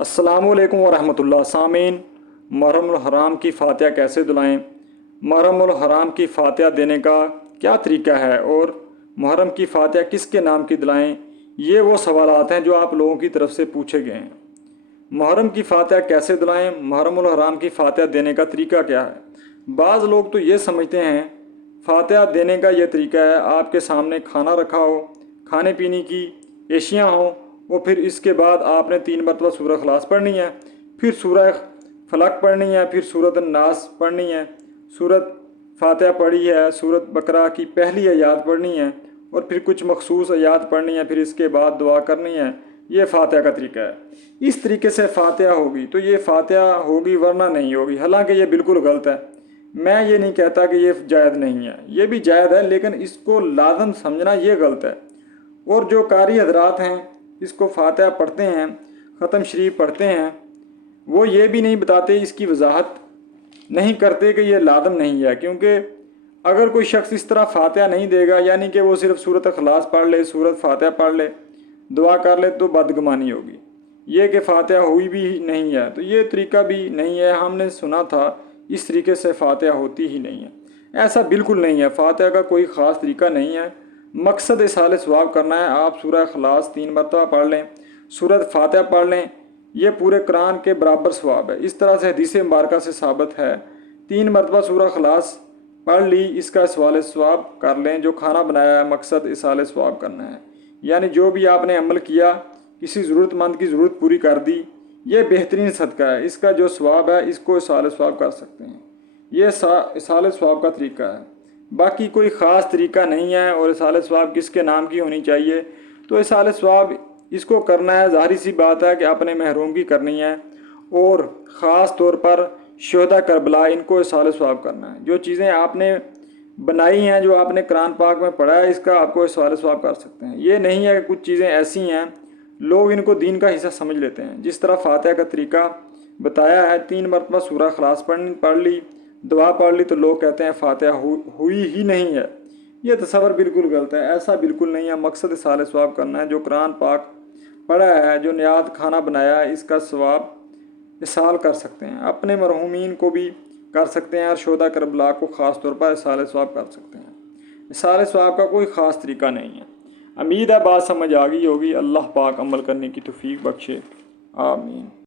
अस्सलामु अलैकुम वरहमतुल्लाह। सामीन, मुहर्रमुल हराम की फ़ातिहा कैसे दुलाएं? मुहर्रमुल हराम की फ़ातिहा देने का क्या तरीका है और मुहर्रम की फ़ातिहा किसके नाम की दिलाएं? ये वो सवालात हैं जो आप लोगों की तरफ से पूछे गए हैं। मुहर्रम की फ़ातिहा कैसे दिलाएं? मुहर्रमुल हराम की फ़ातिहा देने का तरीका क्या है? बाज़ लोग तो ये समझते हैं फ़ातिहा देने का ये तरीका है आपके सामने खाना रखा हो, खाने पीने की एशियाँ हों और फिर इसके बाद आपने 3 मरतबा सूरह इखलास पढ़नी है, फिर सूरह फलक पढ़नी है, फिर सूरत नास पढ़नी है, सूरत फ़ातिहा पढ़ी है, सूरत बकरा की पहली आयत पढ़नी है और फिर कुछ मखसूस आयत पढ़नी है, फिर इसके बाद दुआ करनी है। ये फ़ातिहा का तरीका है। इस तरीके से फ़ातिहा होगी तो ये फ़ातिहा होगी वरना नहीं होगी। हालांकि ये बिल्कुल गलत है। मैं ये नहीं कहता कि ये जायज़ नहीं है, ये भी जायज़ है, लेकिन इसको लाज़म समझना ये गलत है। और जो कारी हजरात हैं इसको फ़ातिहा पढ़ते हैं, ख़त्म शरीफ पढ़ते हैं, वो ये भी नहीं बताते, इसकी वजाहत नहीं करते कि ये लाज़म नहीं है। क्योंकि अगर कोई शख्स इस तरह फ़ातिहा नहीं देगा, यानी कि वो सिर्फ सूरत इखलास पढ़ ले, सूरत फ़ातिहा पढ़ ले, दुआ कर ले, तो बदगुमानी होगी। ये कि फ़ातिहा हुई भी नहीं है, तो ये तरीका भी नहीं है। हमने सुना था इस तरीके से फ़ातिहा होती ही नहीं है। ऐसा बिल्कुल नहीं है। फ़ातिहा का कोई ख़ास तरीका नहीं है। मकसद इसाले सवाब करना है। आप सूरह इखलास 3 मरतबा पढ़ लें, सूरत फ़ातिहा पढ़ लें, ये पूरे कुरान के बराबर सवाब है। इस तरह से हदीस मुबारका से साबित है। 3 मरतबा सूरह इखलास पढ़ ली, इसका इसाले सवाब कर लें। जो खाना बनाया है, मकसद इसाले सवाब करना है, यानी जो भी आपने अमल किया, किसी ज़रूरतमंद की ज़रूरत पूरी कर दी, ये बेहतरीन सदका है। इसका जो सवाब है, इसको इसाले सवाब कर सकते हैं। ये इसाले सवाब का तरीका है। बाकी कोई ख़ास तरीका नहीं है। और इसाले सवाब किसके नाम की होनी चाहिए? तो इसाले सवाब इसको करना है, ज़ाहिर सी बात है कि अपने महरूम की करनी है। और ख़ास तौर पर शहदा करबला, इनको इसाले सवाब करना है। जो चीज़ें आपने बनाई हैं, जो आपने कुरान पाक में पढ़ा है, इसका आपको इसाले सवाब कर सकते हैं। ये नहीं है कि कुछ चीज़ें ऐसी हैं लोग इनको दीन का हिस्सा समझ लेते हैं। जिस तरह फ़ातिहा का तरीका बताया है, 3 मरतबा सूरह इखलास पढ़ ली, दुआ पढ़ ली, तो लोग कहते हैं फ़ातिहा हुई ही नहीं है। ये तसव्वुर बिल्कुल गलत है। ऐसा बिल्कुल नहीं है। मकसद इसाले सवाब करना है। जो कुरान पाक पढ़ा है, जो नियात खाना बनाया है, इसका सवाब इसाल कर सकते हैं। अपने मरहूमीन को भी कर सकते हैं और शोदा करबला को ख़ास तौर पर इसाले सवाब कर सकते हैं। इसाले सवाब का कोई ख़ास तरीका नहीं है। उम्मीद है बात समझ आ गई होगी। अल्लाह पाक अमल करने की तौफीक बख्शे। आमीन।